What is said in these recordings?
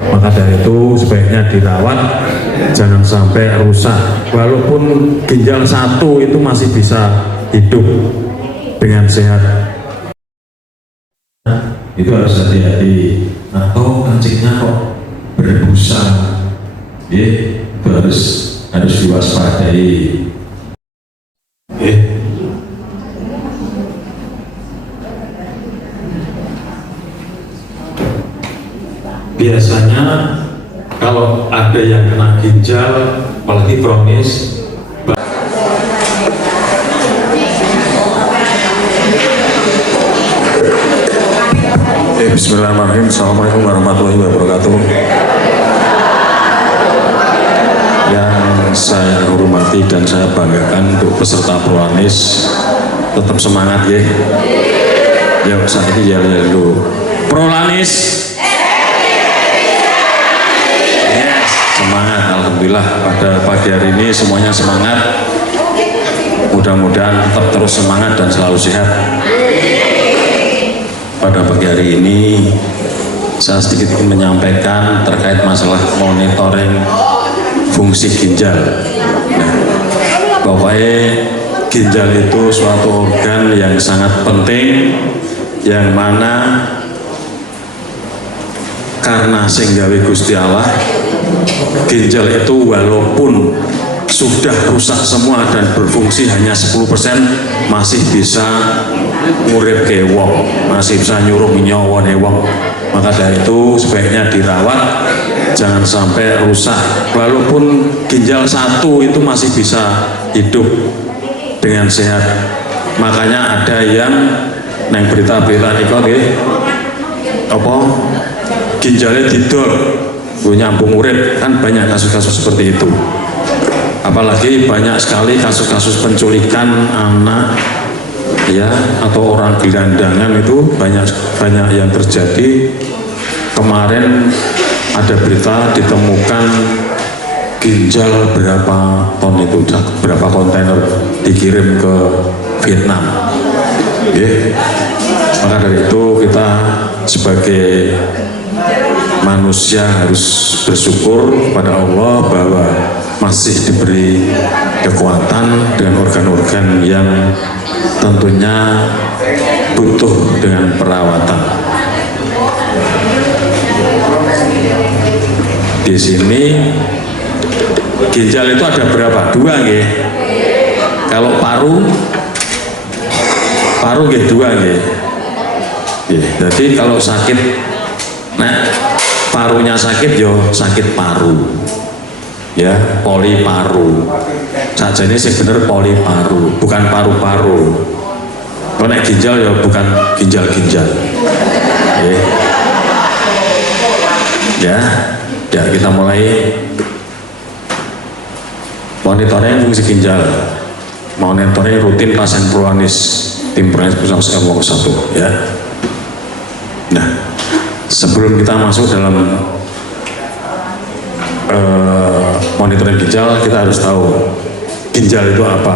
Maka dari itu sebaiknya dirawat, jangan sampai rusak. Walaupun ginjal satu itu masih bisa hidup dengan sehat. Itu harus hati-hati. Atau kencingnya kok berbusa, itu harus diwaspadai. Biasanya kalau ada yang kena ginjal, apalagi kronis, Bismillahirrahmanirrahim. Assalamualaikum warahmatullahi wabarakatuh. Yang saya hormati dan saya banggakan untuk peserta Prolanis, tetap semangat ya. Ya saat ini ya dulu Prolanis. Semangat, alhamdulillah pada pagi hari ini semuanya semangat. Mudah-mudahan tetap terus semangat dan selalu sehat. Pada pagi hari ini saya sedikit menyampaikan terkait masalah monitoring fungsi ginjal. Nah, pokoknya ginjal itu suatu organ yang sangat penting, yang mana karena singgawi Gusti Allah, ginjal itu walaupun sudah rusak semua dan berfungsi hanya 10%, masih bisa ngurip ke wong, masih bisa nyuruh nyawa wong. Maka dari itu sebaiknya dirawat, jangan sampai rusak. Walaupun ginjal satu itu masih bisa hidup dengan sehat. Makanya ada yang neng berita-berita nikah apa ginjalnya didol nyambung urip, kan banyak kasus-kasus seperti itu. Apalagi banyak sekali kasus-kasus penculikan anak ya atau orang gelandangan, itu banyak yang terjadi. Kemarin ada berita ditemukan ginjal berapa ton, itu berapa kontainer dikirim ke Vietnam. Maka dari itu kita sebagai manusia harus bersyukur pada Allah bahwa masih diberi kekuatan dengan organ-organ yang tentunya butuh dengan perawatan. Di sini ginjal itu ada berapa? Dua nggih. Kalau paru nggih dua nggih. Jadi kalau sakit, nah parunya sakit yo sakit paru ya, poliparu saja. Ini sih bener poliparu, bukan paru-paru. Kalau ginjal ya bukan ginjal-ginjal ya. Kita mulai monitoring fungsi ginjal. Monitoring rutin pasien Prolanis, tim Prolanis bersama M1 ya. Nah, sebelum kita masuk dalam monitoring ginjal, kita harus tahu ginjal itu apa.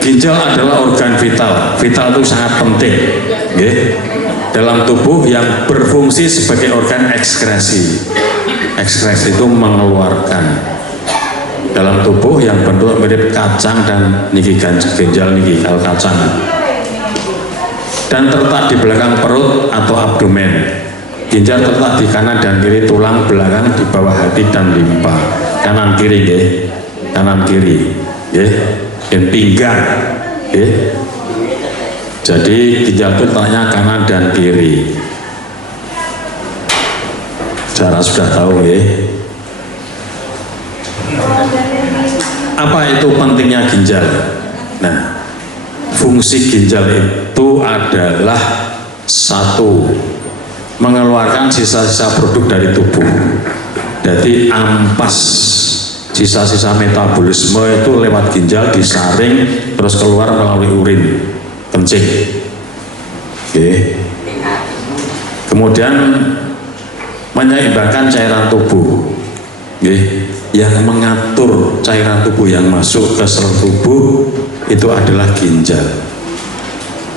Ginjal adalah organ vital. Vital itu sangat penting dalam tubuh, yang berfungsi sebagai organ ekskresi. Ekskresi itu mengeluarkan dalam tubuh yang bentuk mirip kacang, dan niki ginjal niki kalau kacang, dan terletak di belakang perut atau abdomen. Ginjal terletak di kanan dan kiri tulang belakang, di bawah hati dan limpa. Kanan kiri kanan kiri dan pinggang Jadi ginjal itu letaknya kanan dan kiri. Cara sudah tahu Apa itu pentingnya ginjal? Nah, fungsi ginjal itu adalah satu, mengeluarkan sisa-sisa produk dari tubuh. Jadi ampas sisa-sisa metabolisme itu lewat ginjal disaring terus keluar melalui urin, kencing. Kemudian menyeimbangkan cairan tubuh. Yang mengatur cairan tubuh yang masuk ke sel tubuh itu adalah ginjal.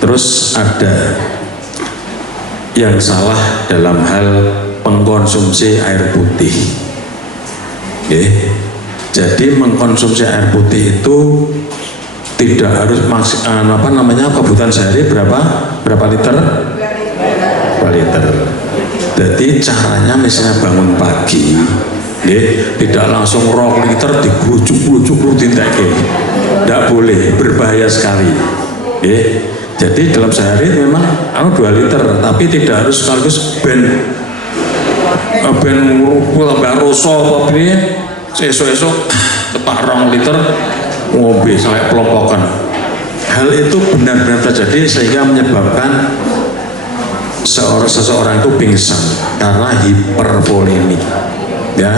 Terus ada yang salah dalam hal mengkonsumsi air putih. Jadi mengkonsumsi air putih itu tidak harus kebutuhan sehari berapa liter? 2 liter. Jadi caranya misalnya bangun pagi, tidak langsung 2 liter dibujuk-bujuk rutin-rutin, tidak boleh, berbahaya sekali. Jadi dalam sehari memang 2 liter, tapi tidak harus sekaligus ben roso apa esok-esok tepak 2 liter ngombe sampai pelompokan. Hal itu benar-benar terjadi sehingga menyebabkan seseorang itu pingsan karena hipervolemik,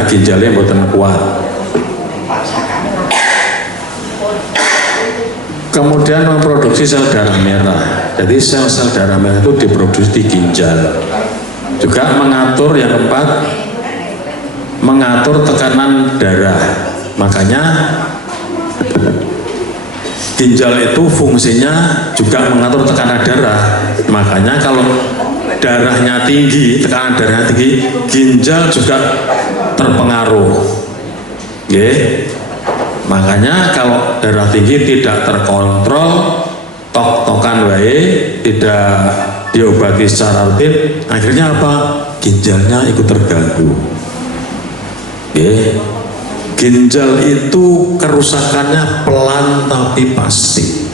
ginjalnya buatan kuat. Kemudian memproduksi sel darah merah. Jadi sel-sel darah merah itu diproduksi di ginjal. Juga mengatur yang keempat, mengatur tekanan darah. Makanya ginjal itu fungsinya juga mengatur tekanan darah. Makanya kalau darahnya tinggi, tekanan darahnya tinggi, ginjal juga terpengaruh. Makanya kalau darah tinggi tidak terkontrol, tok-tokan baik, tidak diobati secara rutin, akhirnya apa? Ginjalnya ikut terganggu. Ginjal itu kerusakannya pelan tapi pasti.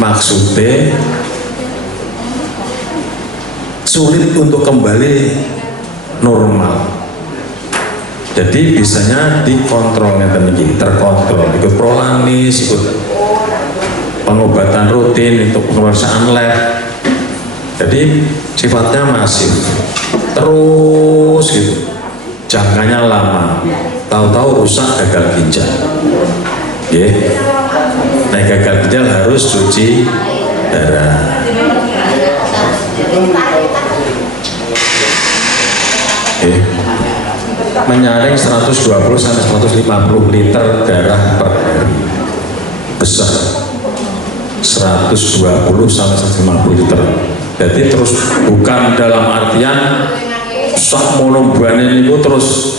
Maksudnya sulit untuk kembali normal. Jadi bisanya dikontrolnya tinggi, terkontrol, ikut prolanis, ikut pengobatan rutin, untuk pemeriksaan lab. Jadi sifatnya masif, terus gitu, jangkanya lama. Tahu-tahu rusak gagal ginjal. Nah, gagal ginjal harus cuci darah. Menyaring 120 sampai 150 liter darah per hari. Besar. 120 sampai 150 liter. Jadi terus bukan dalam artian sak monobanen itu terus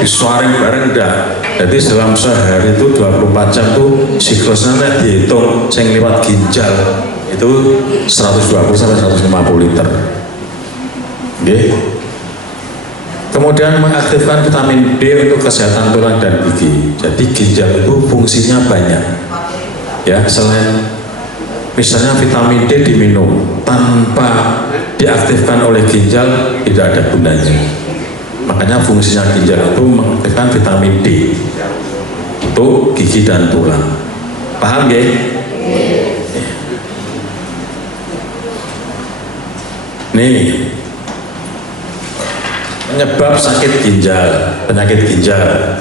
disuaring bareng enggak. Jadi dalam sehari itu 24 jam tuh siklusnya dihitung yang lewat ginjal itu 120 sampai 150 liter. Kemudian mengaktifkan vitamin D untuk kesehatan tulang dan gigi. Jadi ginjal itu fungsinya banyak. Selain misalnya vitamin D diminum tanpa diaktifkan oleh ginjal tidak ada gunanya. Makanya fungsinya ginjal itu mengaktifkan vitamin D untuk gigi dan tulang. Paham ya? Nih, penyebab sakit ginjal, penyakit ginjal.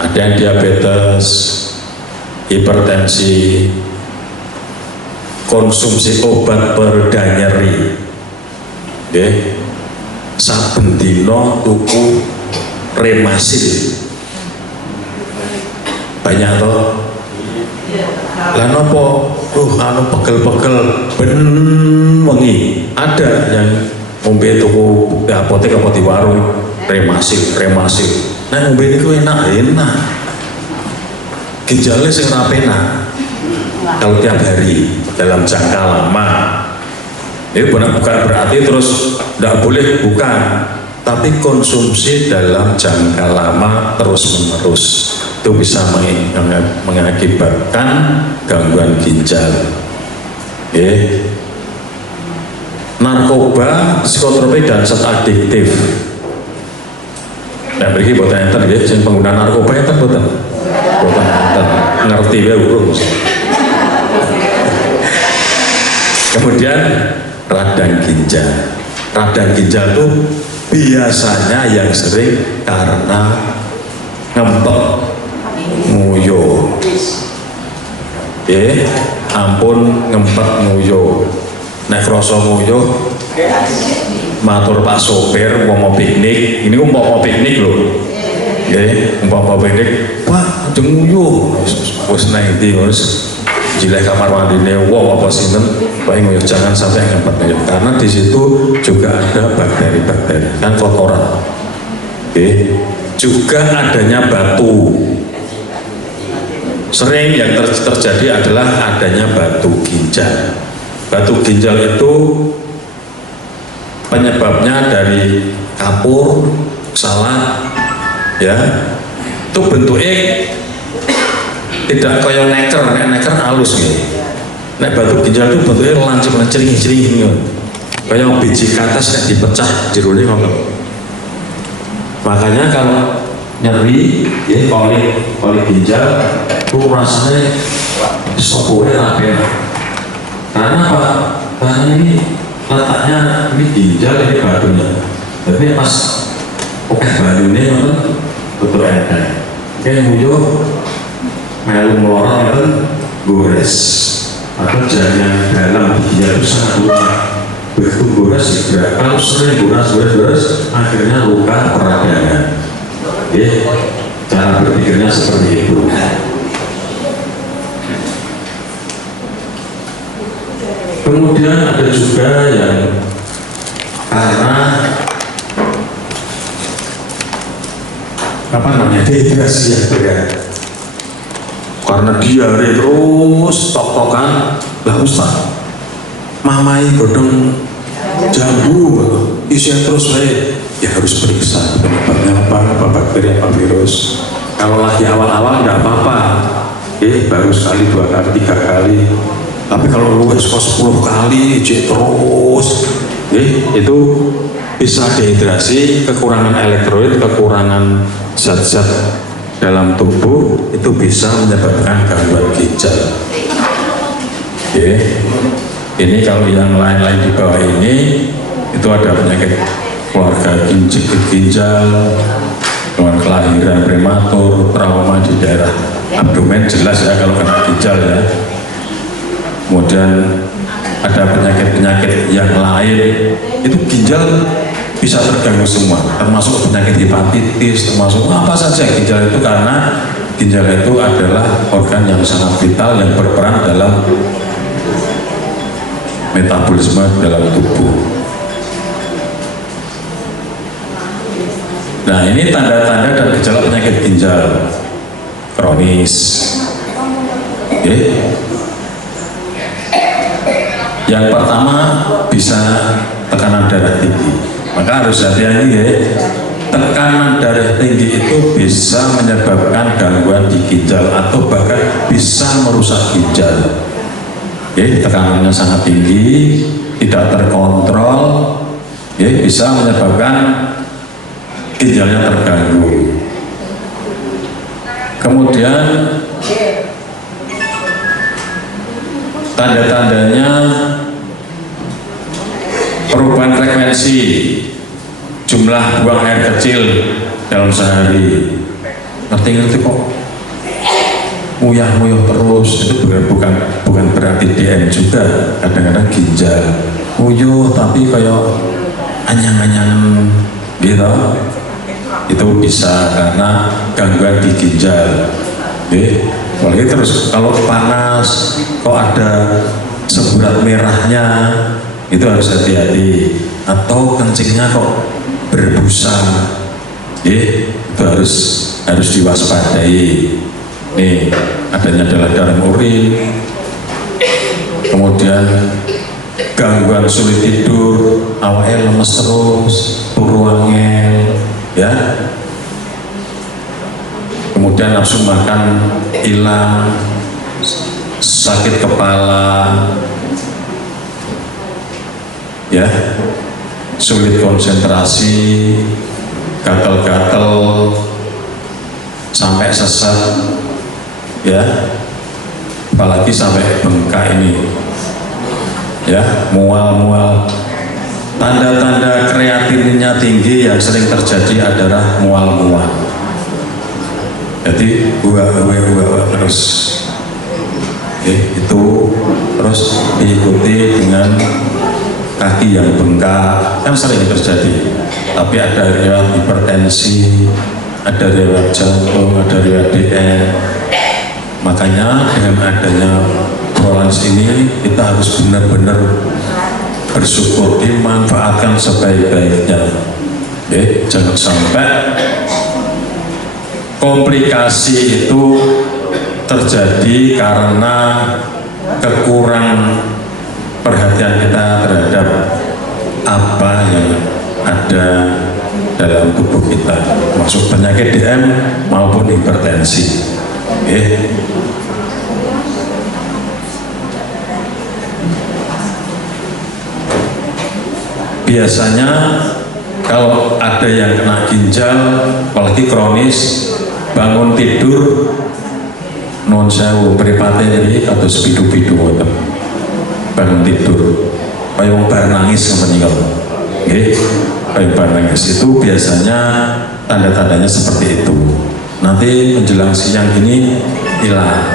Ada yang diabetes, hipertensi, konsumsi obat pereda nyeri. Saben dino tuku Remasil. Banyak toh. Lah nopo? Anu pegel-pegel ben wengi. Ada yang ngombe tuku apotek apa di warung Remasil. Nah ngombe niku enak. Ginjalnya sing ora penak. Kalau tiap hari dalam jangka lama. Ini bukan berarti terus tidak boleh, bukan. Tapi konsumsi dalam jangka lama terus-menerus itu bisa mengakibatkan gangguan ginjal. Narkoba, psikotropik dan zat adiktif. Nah, beri buatan enten ya, pengguna narkoba enten buatan ngerti ya urung. Kemudian radang ginjal. Radang ginjal itu biasanya yang sering karena ngempet nguyo. Ampun ngempet nguyo. Nek kroso nguyo matur Pak sopir mau piknik, ini mau piknik loh. Mau piknik, wah nguyo. Wis naik di wis jileh kamar mandi wow apa sinten paling jangan sampai ngempet karena di situ juga ada bakteri-bakteri kan kotoran. Juga adanya batu. Sering yang terjadi adalah adanya batu ginjal. Batu ginjal itu penyebabnya dari kapur, salad, ya. Itu bentuknya tidak kayak neker halus gitu. Nek batu ginjal itu bentuknya lancip cering-cering gitu. Kayak biji katas yang dipecah jerone ngono. Makanya kalau nyeri ya koli ginjal itu rasanya sopore rapi. Karena apa? Karena ini letaknya ini ginjal ini batunya. Tapi pas oke batunya itu betul enteng. Kayak muyuh melu melorot itu gores atau jaringan dalam ginjal itu sangat luas. Begitu gores juga kalau sering gores akhirnya luka peradangan. Cara berpikirnya seperti itu. Kemudian ada juga yang karena apa namanya dehidrasi yang berat. Karena diare terus tok-tokan, lah Ustaz, mamai godong jambu isi terus ya harus periksa penyebabnya apa bakteri apa virus. Kalau lagi awal-awal nggak apa-apa, baru sekali 2 kali 3 kali. Tapi kalau lu 10 kali terus, itu bisa dehidrasi, kekurangan elektrolit, kekurangan zat-zat dalam tubuh, itu bisa menyebabkan gangguan ginjal. Ini kalau yang lain-lain di bawah ini itu ada penyakit keluarga ginjal, kelahiran prematur, trauma di daerah abdomen jelas ya kalau kena ginjal ya. Kemudian ada penyakit-penyakit yang lain itu ginjal bisa terganggu semua, termasuk penyakit hepatitis, termasuk apa saja ginjal itu, karena ginjal itu adalah organ yang sangat vital yang berperan dalam metabolisme dalam tubuh. Nah, ini tanda-tanda dan gejala penyakit ginjal kronis. Yang pertama bisa tekanan darah tinggi. Maka harus hati-hati ya. Tekanan darah tinggi itu bisa menyebabkan gangguan di ginjal atau bahkan bisa merusak ginjal. Tekanannya sangat tinggi, tidak terkontrol, bisa menyebabkan ginjalnya terganggu. Kemudian tanda-tandanya perubahan frekuensi jumlah buang air kecil dalam sehari. Ngerti kok? Muyah-muyah terus itu bukan berarti DM juga. Kadang-kadang ginjal muyuh tapi kayak anyang-anyangan gitu, itu bisa karena gangguan di ginjal. Apalagi terus kalau panas kok ada semburat merahnya, itu harus hati-hati. Atau kencingnya kok berbusa, itu harus diwaspadai. Adanya darah urin, kemudian gangguan sulit tidur, awalnya lemes terus, turu angel, ya. Kemudian nafsu makan hilang, sakit kepala, ya, sulit konsentrasi, gatal-gatal, sampai sesat, ya, apalagi sampai bengkak ini, ya, mual-mual. Tanda-tanda kreatininnya tinggi yang sering terjadi adalah mual-mual. Jadi buah terus, itu terus diikuti dengan kaki yang bengkak, kan sering terjadi. Tapi ada riwayat hipertensi, ada riwayat jantung, ada riwayat DM. Makanya dengan adanya prolans ini kita harus benar-benar bersyukur, dimanfaatkan sebaik-baiknya. Jangan sampai komplikasi itu terjadi karena kekurangan perhatian kita terhadap apa yang ada dalam tubuh kita, maksud penyakit DM maupun hipertensi. Biasanya kalau ada yang kena ginjal, apalagi kronis, bangun tidur non sewu pripate ini atau pidu-pidu bangun tidur kayak bar nangis meninggal. Kayak bar nangis itu biasanya tanda-tandanya seperti itu. Nanti menjelang siang ini hilang,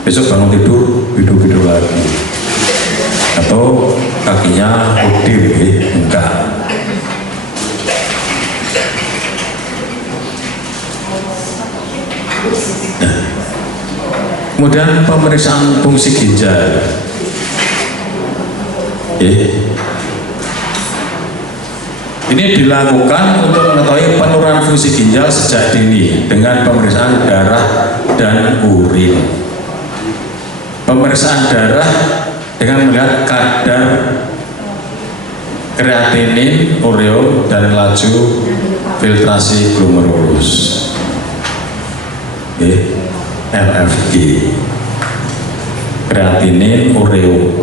besok bangun tidur pidu-pidu lagi, atau kakinya putih, enggak. Nah, kemudian pemeriksaan fungsi ginjal. Ini dilakukan untuk mengetahui penurunan fungsi ginjal sejak dini dengan pemeriksaan darah dan urin. Pemeriksaan darah dengan melihat kadar kreatinin, urea, dan laju filtrasi glomerulus, LFG, kreatinin, urea.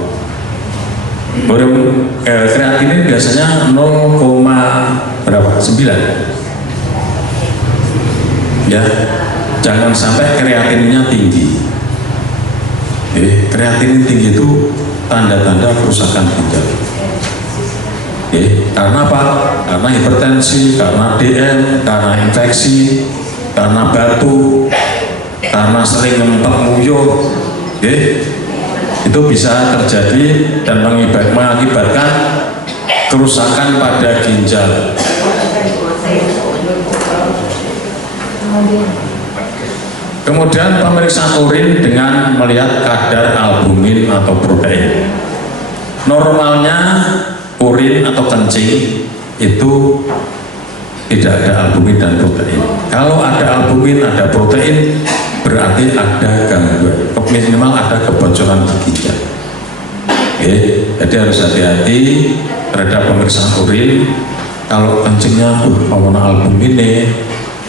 Kreatinin biasanya 0,9 ya, jangan sampai kreatininnya tinggi. Kreatinin tinggi itu tanda-tanda kerusakan ginjal. Karena apa? Karena hipertensi, karena DM, karena infeksi, karena batu, karena sering ngempet nguyuh, itu bisa terjadi dan mengakibatkan kerusakan pada ginjal. Kemudian pemeriksaan urin dengan melihat kadar albumin atau protein. Normalnya urin atau kencing itu tidak ada albumin dan protein. Kalau ada albumin, ada protein, berarti ada gangguan, minimal ada kebocoran di ginjal. Jadi harus hati-hati terhadap pemeriksaan urin. Kalau kencingnya warna albumin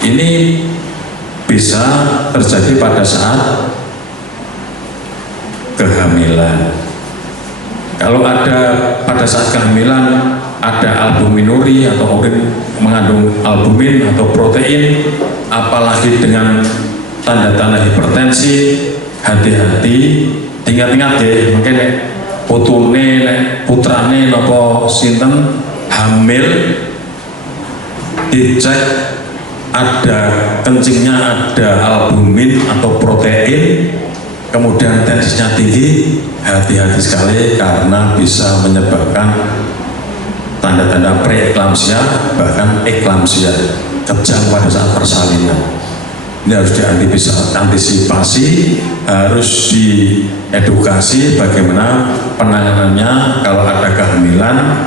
ini bisa terjadi pada saat kehamilan. Kalau ada pada saat kehamilan ada albuminuri atau urin mengandung albumin atau protein, apalagi dengan tanda-tanda hipertensi, hati-hati. Ingat-ingat mungkin putune, putrane nopo sinten hamil, dicek ada kencingnya ada albumin atau protein, kemudian tensinya tinggi, hati-hati sekali karena bisa menyebabkan tanda-tanda preeklamsia, bahkan eklamsia, kejang pada saat persalinan. Ini harus diantisipasi, harus diedukasi bagaimana penanganannya kalau ada kehamilan,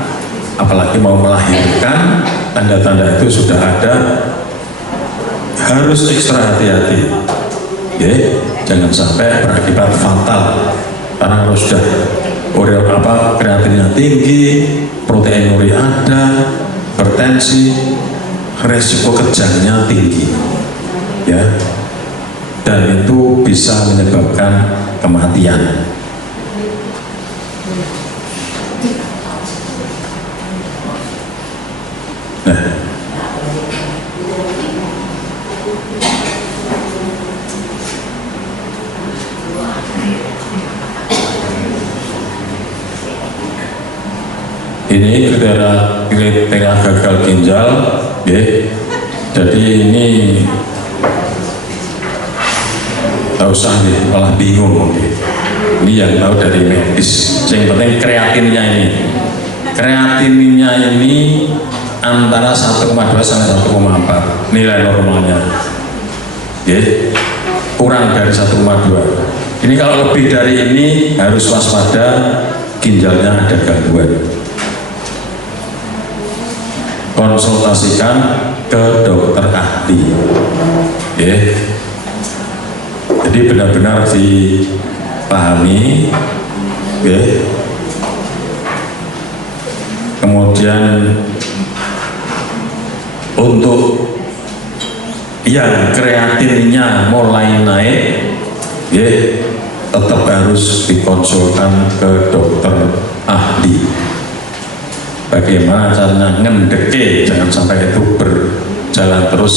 apalagi mau melahirkan, tanda-tanda itu sudah ada, harus ekstra hati-hati. Jangan sampai berakibat fatal karena kalau sudah kreatinnya tinggi, protein uri ada, hipertensi, resiko kejangnya tinggi, dan itu bisa menyebabkan kematian. Nah, ini kriteria gagal ginjal, jadi ini tak usah malah bingung. Ini yang tahu dari medis. Yang penting kreatinnya ini antara 1,2 sampai 1,4 nilai normalnya, kurang dari 1,2. Ini kalau lebih dari ini harus waspada, ginjalnya ada gangguan. Konsultasikan ke dokter ahli. Jadi benar-benar dipahami. Kemudian untuk yang kreatinnya mulai naik, tetap harus dikonsulkan ke dokter ahli. Bagaimana caranya ngendeke, jangan sampai itu berjalan terus,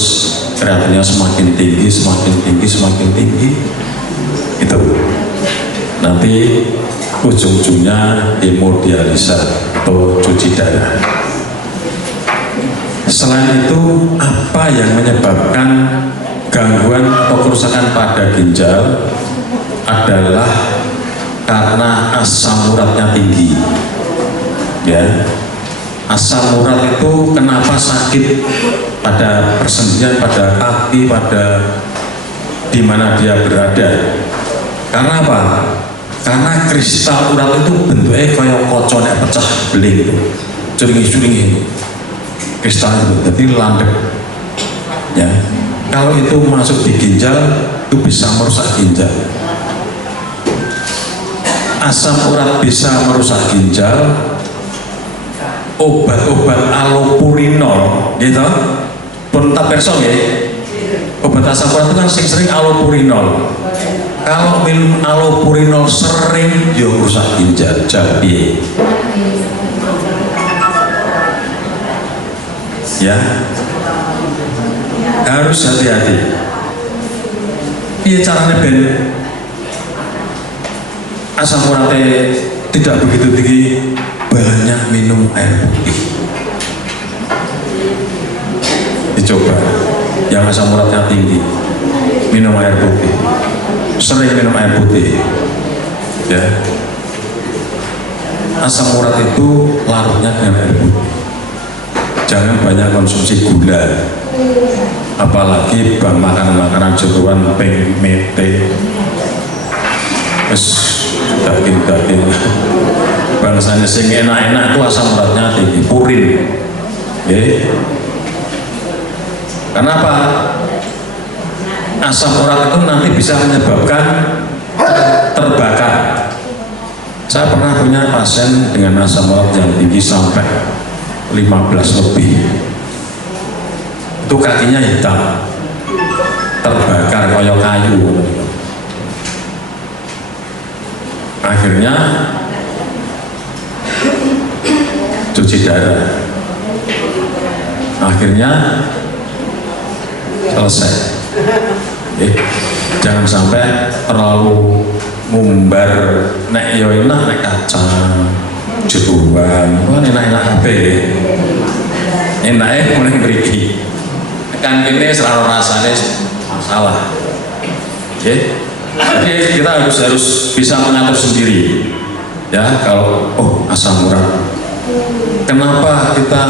kreatinnya semakin tinggi, semakin tinggi, semakin tinggi, itu nanti ujung-ujungnya hemodialisa atau cuci darah. Selain itu, apa yang menyebabkan gangguan atau kerusakan pada ginjal adalah karena asam uratnya tinggi. Asam urat itu kenapa sakit pada persendian, pada kaki, pada di mana dia berada? Karena apa? Karena kristal urat itu bentuknya kayak kocok pecah beling, curing-curing kristal itu, jadi landep. Kalau itu masuk di ginjal, itu bisa merusak ginjal. Asam urat bisa merusak ginjal. Obat-obat allopurinol, gitu, pun tak perso ya. Obat asam urat itu kan sering allopurinol. Kalau minum allopurinol sering, rusak ginjal, jadi harus hati-hati. Iya caranya ben asam uratnya tidak begitu tinggi, banyak minum air putih. Dicoba yang asam uratnya tinggi, minum air putih, sering minum air putih. Asam urat itu larutnya dengan air putih. Jangan banyak konsumsi gula, apalagi makanan-makanan jeruan, peng, mete, daging-daging bangsanya sing enak-enak itu asam uratnya tinggi, purin. Kenapa? Asam urat itu nanti bisa menyebabkan terbakar. Saya pernah punya pasien dengan asam urat yang tinggi sampai 15 lebih. Itu kakinya hitam, terbakar kayak kayu. Akhirnya cuci darah, akhirnya selesai. Jangan sampai terlalu ngumbar nek yo enak, nek kacang jeruan, enak-enak apa enaknya mulai beriki kan ini selalu rasanya masalah. Jadi kita harus bisa mengatur sendiri kalau asam urat. Kenapa kita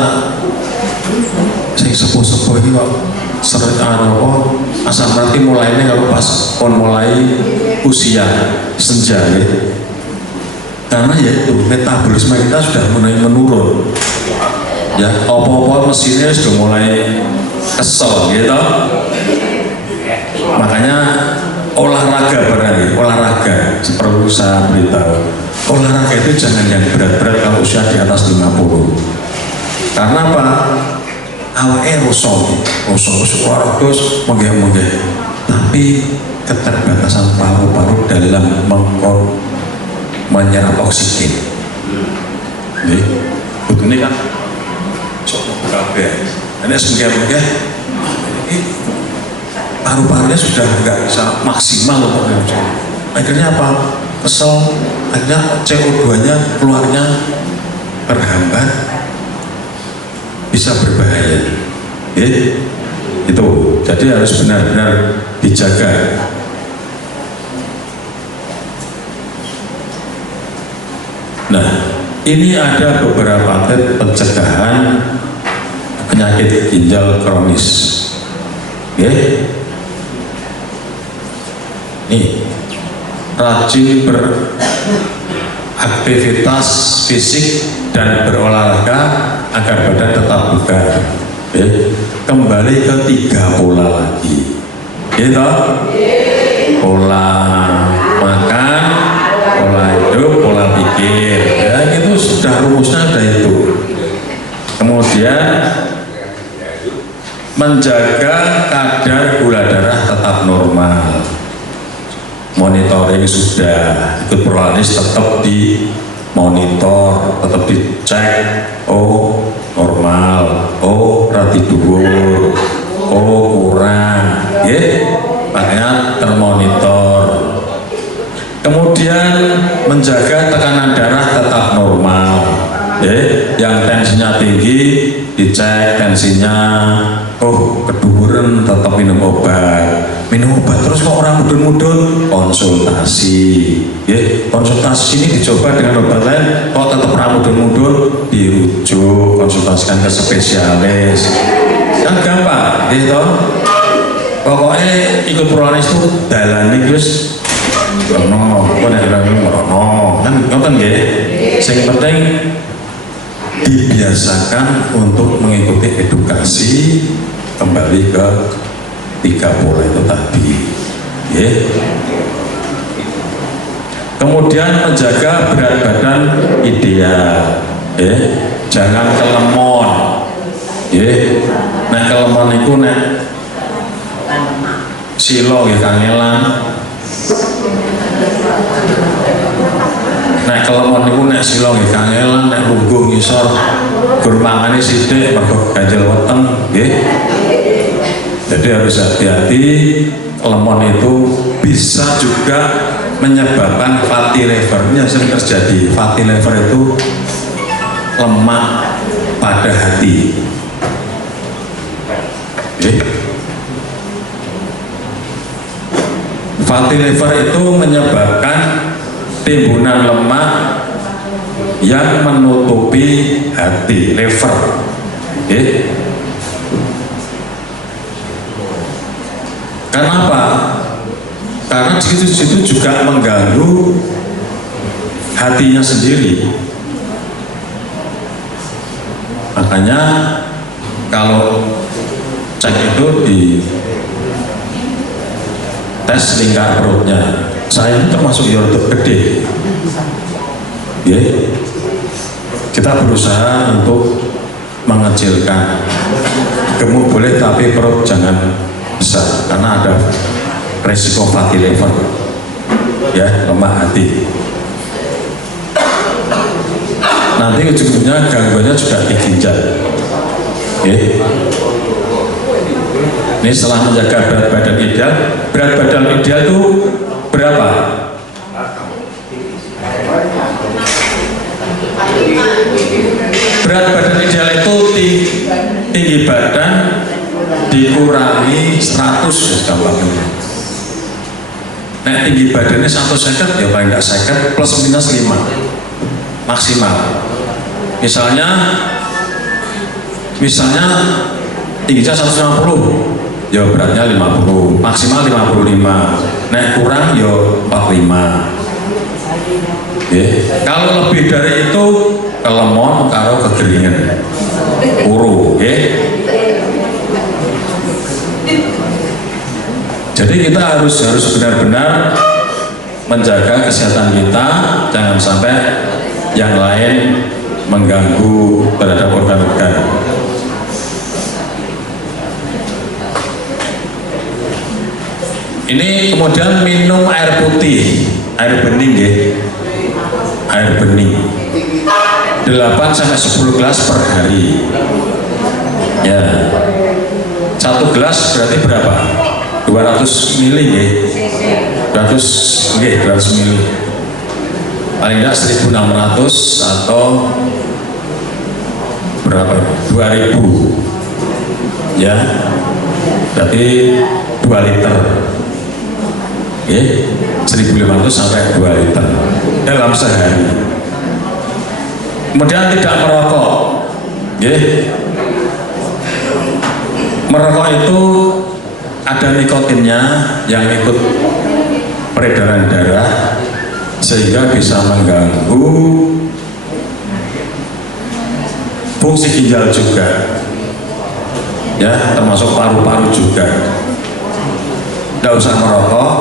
sepuh-sepuh ini kok sering asam urat mulainya kalau pas mulai usia senja karena itu metabolisme kita sudah mulai menurun, apa-apa mesinnya sudah mulai kesel gitu. Makanya olahraga perlu saya beritahu, olahraga itu jangan yang berat-berat kalau usia di atas 50. Karena apa? Awalnya rosok terus menggeh-menggeh, tapi keterbatasan paru-paru dalam menyerap oksigen. Ini kan ini menggeh-menggeh, paru-parunya sudah nggak bisa maksimal. Akhirnya apa? Kesel, akhirnya CO2-nya keluarnya terhambat, bisa berbahaya. Itu jadi harus benar-benar dijaga. Nah, ini ada beberapa tips pencegahan penyakit ginjal kronis. Nih, rajin beraktivitas fisik dan berolahraga agar badan tetap bugar. Kembali ke 3 pola lagi, gitu. Pola makan, pola hidup, pola pikir, ya itu sudah rumusnya ada itu. Kemudian menjaga kadar gula darah tetap normal, monitoring sudah, ikut Prolanis tetap di monitor, tetap dicek, oh normal, oh rati dhuwur, oh kurang, ya makanya termonitor. Kemudian menjaga tekanan darah tetap normal, yang tensinya tinggi dicek tensinya, oh keduren tetap minum obat terus kok orang mudun-mudun, konsultasi, konsultasi ini dicoba dengan obat lain kok tetap orang mudun-mudun, dirujuk konsultasikan ke spesialis, kan gampang gitu. Pokoknya ikut Prolanis itu dalane guys, ono kan ngoten nggih. Sing penting dibiasakan untuk mengikuti edukasi kembali ke 3 pola itu tadi, Kemudian menjaga berat badan ideal, jangan kelemon, nek kelemon itu nek silo ya kangelan, nek kelemon itu nek silo ya kangelan, nek lungguh ngisor gurmangane sithik mergo ganjel weteng, Jadi harus hati-hati, lemon itu bisa juga menyebabkan fatty liver. Ini yang sering terjadi. Fatty liver itu lemak pada hati. Fatty liver itu menyebabkan timbunan lemak yang menutupi hati, liver. Kenapa? Karena situ juga mengganggu hatinya sendiri. Makanya kalau cek itu di tes lingkar perutnya, saya ini termasuk yorduk gede. Kita berusaha untuk mengecilkan. Gemuk boleh tapi perut jangan besar, karena ada resiko fatty liver, lemak hati. Nanti ujung-ujungnya gangguannya juga di ginjal. Ini setelah menjaga berat badan ideal. Berat badan ideal itu berapa? Berat badan ideal itu tinggi badan dikurangi 100 gampangnya. Nah, tinggi badannya 150 ya paling nggak 50 plus minus 5 maksimal. Misalnya tingginya 150 ya beratnya 50, maksimal 55. Nah, kurang ya 45. Kalau lebih dari itu kelemon karo kegeringan uru. Jadi kita harus benar-benar menjaga kesehatan kita, jangan sampai yang lain mengganggu terhadap organ-organ. Ini kemudian minum air putih, air bening air bening 8-10 gelas per hari. Ya, 1 gelas berarti berapa? 200 mili 200 mili, paling tidak 1600 atau berapa? 2000 ya, berarti 2 liter 1500 sampai 2 liter dalam sehari. Kemudian tidak merokok. Merokok itu ada nikotinnya yang ikut peredaran darah sehingga bisa mengganggu fungsi ginjal juga, ya, termasuk paru-paru juga. Tidak usah merokok.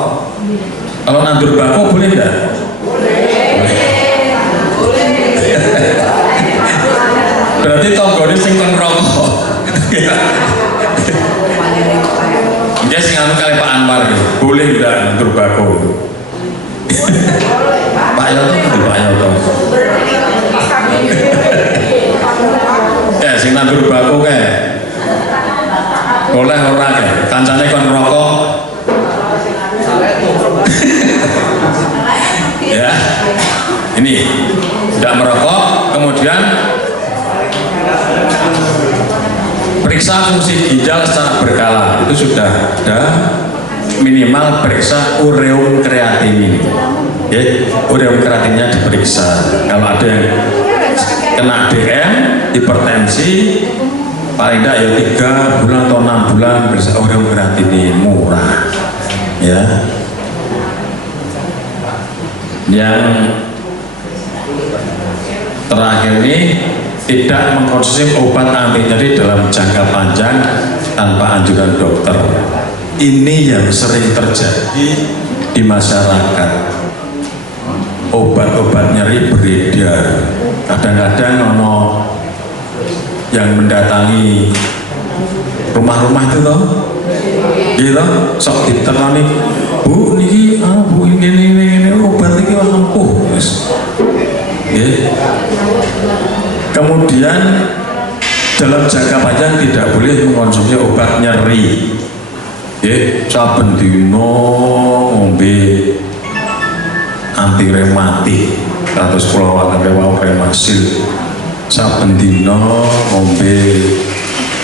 Kalau nandur bako boleh nggak? Berarti tonggone sing kon rokok. Dia sing anu kali Pak Anwar gitu. Boleh nggak nandur bako? Pak Yoto itu Pak Yoto. Ya sing nandur bako kayak boleh orang ya. Kancane kon rokok. Ya, ini tidak merokok, kemudian periksa fungsi ginjal secara berkala. Itu sudah ada, minimal periksa ureum kreatinin, ya, ureum kreatinnya diperiksa. Kalau ada yang kena DM, hipertensi, paling tidak ya 3 bulan atau 6 bulan periksa ureum kreatinin, murah, ya. Yang terakhir ini tidak mengkonsumsi obat anti nyeri dalam jangka panjang tanpa anjuran dokter. Ini yang sering terjadi di masyarakat. Obat-obat nyeri beredar. Kadang-kadang ono yang mendatangi rumah-rumah itu toh, gitu, sok diterani, Bu, niki, Bu, ini obat ini ampuh, ya. Kemudian dalam jangka panjang tidak boleh mengkonsumsi obat nyeri, ya, saben dino ngombe anti rematik, kados kula wau remasil, saben dino ngombe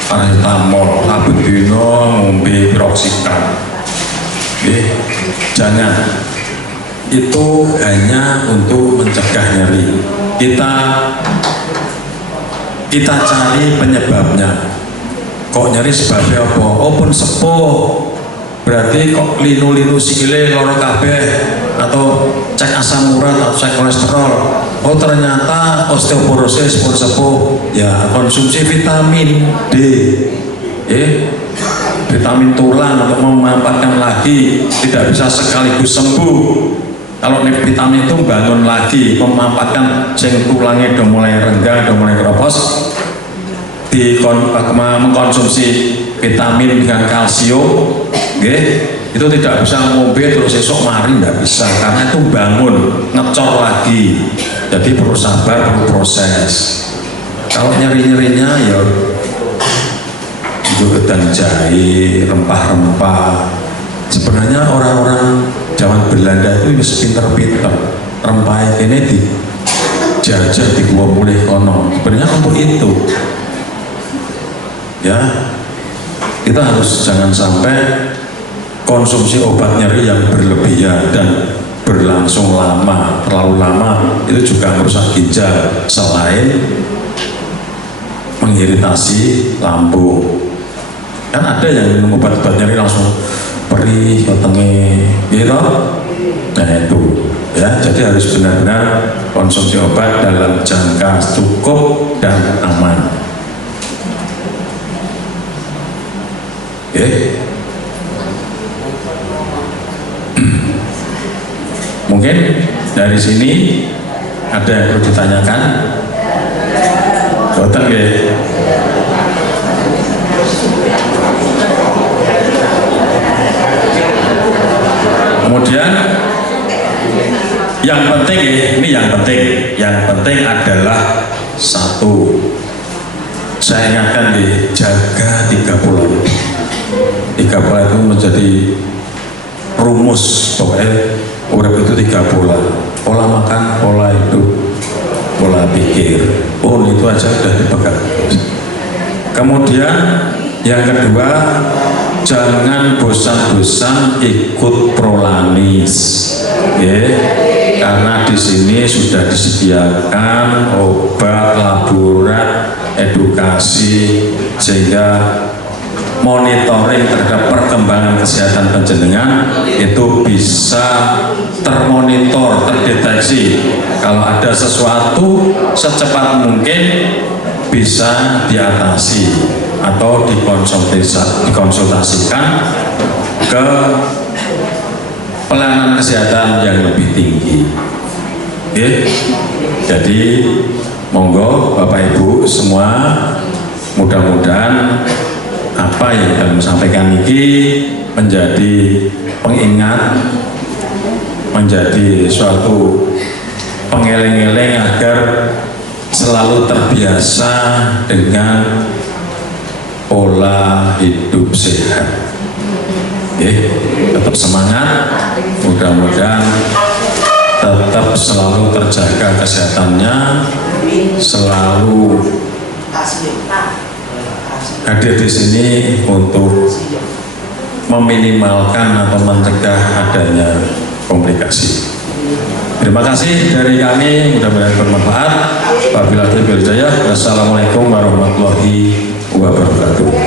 paracetamol, saben dino ngombe piroksidan. Jangan, itu hanya untuk mencegah nyeri. Kita cari penyebabnya. Kok nyeri sebabnya apa? Oh pun sepuh, berarti kok linu-linu sikile loro kabeh, atau cek asam urat atau cek kolesterol. Oh ternyata osteoporosis pun sepuh, ya konsumsi vitamin D, vitamin tulang untuk memanfaatkan lagi, tidak bisa sekaligus sembuh. Kalau vitamin itu bangun lagi, memanfaatkan sing tulangnya udah mulai renggang, udah mulai keropos, mengkonsumsi vitamin dengan kalsium, itu tidak bisa ngombe terus esok mari, nggak bisa, karena itu bangun, ngecor lagi. Jadi perlu sabar, perlu proses. Kalau nyeri-nyerinya ya dan jahe, rempah-rempah. Sebenarnya orang-orang zaman Belanda itu pinter-pinter, rempah ini dijajah, dibawa mulai kono. Sebenarnya untuk itu, ya, kita harus jangan sampai konsumsi obat nyeri yang berlebihan dan berlangsung lama, terlalu lama, itu juga merusak ginjal selain mengiritasi lambung. Kan ada yang minum obat-obat nyeri langsung perih, wetenge, gitu. Nah itu, ya, jadi harus benar-benar konsumsi obat dalam jangka cukup dan aman. Mungkin dari sini ada yang perlu ditanyakan? Boten nggih. Kemudian yang penting, ini yang penting adalah satu, saya ingatkan jaga 3 bulan. 3 bulan itu menjadi rumus, pokoknya urip itu 3 bulan. Pola makan, pola hidup, pola pikir. Oh itu aja sudah dipegang. Kemudian yang kedua, jangan bosan-bosan ikut prolanis, karena di sini sudah disediakan obat, laborat, edukasi, sehingga monitoring terhadap perkembangan kesehatan panjenengan itu bisa termonitor, terdeteksi. Kalau ada sesuatu secepat mungkin bisa diatasi atau dikonsultasikan ke pelayanan kesehatan yang lebih tinggi. Oke? Jadi monggo Bapak Ibu semua, mudah-mudahan apa yang kami sampaikan ini menjadi pengingat, menjadi suatu pengeleng-eleng agar selalu terbiasa dengan pola hidup sehat. Tetap semangat, mudah-mudahan tetap selalu terjaga kesehatannya, selalu hadir di sini untuk meminimalkan atau mencegah adanya komplikasi. Terima kasih dari kami, mudah-mudahan bermanfaat. Wabillahi taufiq wal hidayah. Wassalamualaikum warahmatullahi wabarakatuh.